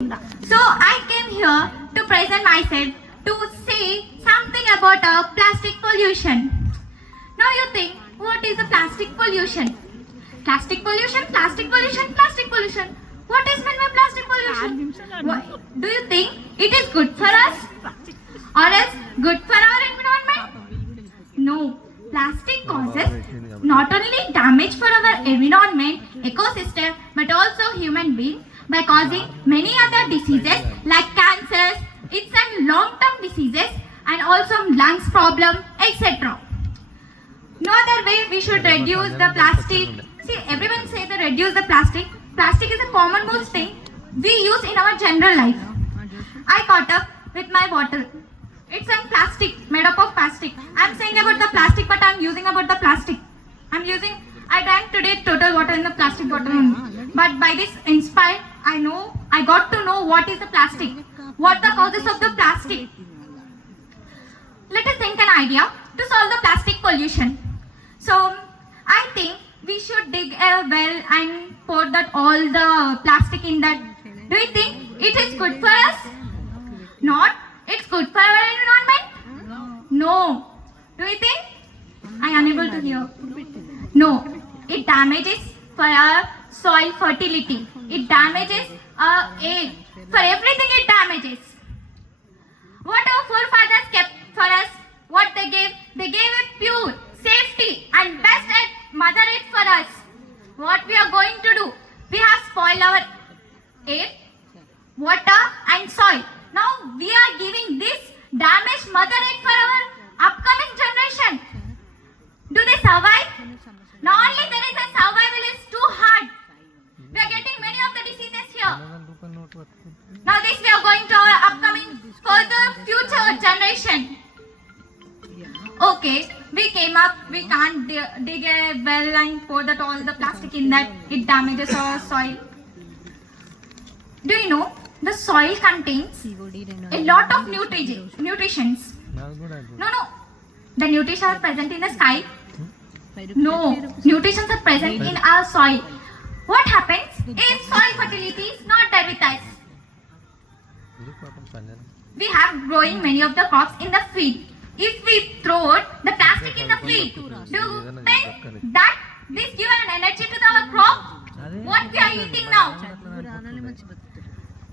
So I came here to present myself to say something about plastic pollution. Now you think, what is the plastic pollution? Plastic pollution, plastic pollution, plastic pollution. What is meant by plastic pollution? What, do you think it is good for us or else good for our environment? No. Plastic causes not only damage for our environment, ecosystem, but also human beings by causing many other diseases like cancers, it's and long-term diseases and also lungs problem, etc. No other way we should reduce the plastic. See, everyone say to reduce the plastic. Plastic is a common most thing we use in our general life. I caught up with my bottle. It's a plastic, made up of plastic. I'm saying about the plastic, but I'm using about the plastic. I drank today total water in the plastic bottle only. But by this inspired, I got to know what is the plastic, what the causes of the plastic. Let us think an idea to solve the plastic pollution. So, I think we should dig a well and pour that all the plastic in that. Do you think it is good for us? Not. It's good for our environment? No. Do you think? I am unable to hear. No. It damages for our soil fertility. It damages our air. For everything it damages. What our forefathers kept for us, what they gave it pure, safety and best at Mother Earth for us. What we are going to do? We have spoiled our air, water and soil. Now we are giving this damaged Mother Earth for our upcoming generation. Do they survive? Not only there is a survival is too hard. We are getting many of the diseases here. Now this we are going to our upcoming for the future generation. Okay, we came up, we can't dig a well and pour that all the plastic in that. It damages our soil. Do you know? The soil contains a lot of nutritions. No. The nutritions are present in the sky. No. Nutritions are present in our soil. What happens if soil fertility is not there with us? We have growing many of the crops in the field. If we throw the plastic in the field, do you think that this gives an energy to our crop? What we are eating now?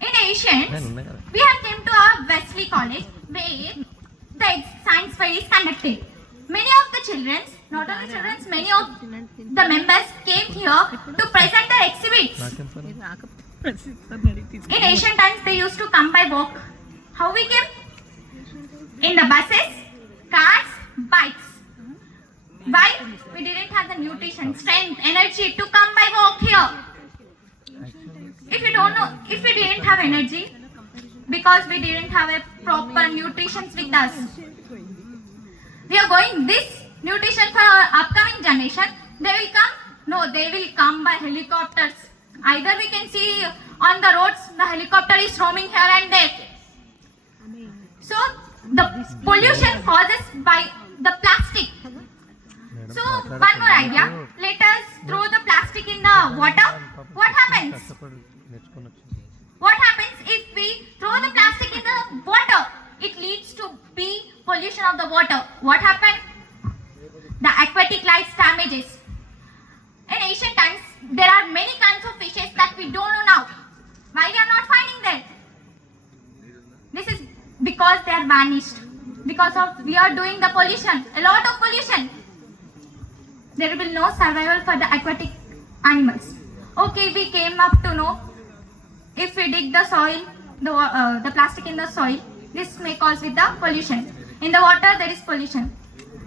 In ancients, we have came to our Wesley College where the science fair is conducted. Many of the children, not only children, many of the members came here to present their exhibits. In ancient times, they used to come by walk. How we came? In the buses, cars, bikes. Why? We didn't have the nutrition, strength, energy to come by walk here. If you don't know, if we didn't have energy, because we didn't have a proper nutrition with us, we are going this nutrition for our upcoming generation. They will come? No, they will come by helicopters. Either we can see on the roads, the helicopter is roaming here and there. So, the pollution causes by the plastic. So, one more idea. Let us throw the plastic in the water. What happens? What happens if we throw the plastic in the water? It leads to pollution of the water. What happened? The aquatic life damages. In ancient times, there are many kinds of fishes that we don't know now. Why we are not finding them? This is because they are vanished. Because of we are doing the pollution, a lot of pollution. There will be no survival for the aquatic animals. Okay, we came up to know if we dig the soil, the plastic in the soil, this may cause with the pollution. In the water, there is pollution.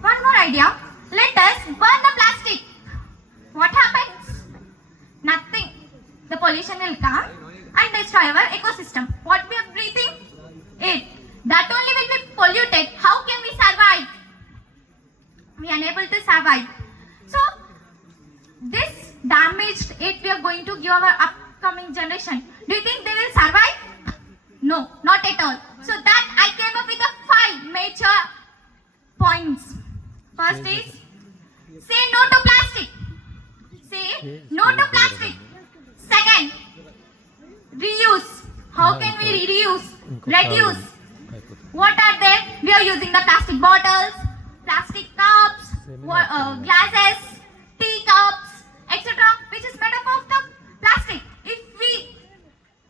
One more idea. Let us burn the plastic. What happens? Nothing. The pollution will come and destroy our ecosystem. What we are breathing? It. That only will be polluted. How can we survive? We are unable to survive. So, this damaged it we are going to give our upcoming generation. Do you think they will survive? No, not at all. So that I came up with the 5 major points. First is, say no to plastic. Say no to plastic. Second, reuse. How can we reduce? What are they? We are using the plastic bottles, plastic cups, glasses, teacups, etc., which is made up of the plastic. If we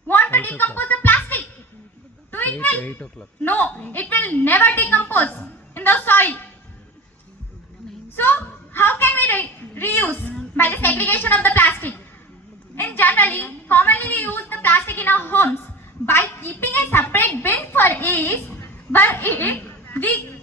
want to decompose the plastic, do it will? 8 o'clock. No, it will never decompose in the soil. So, how can we reuse? By the segregation of the plastic. In generally, commonly we use the plastic in our homes by keeping a separate bin for each, but we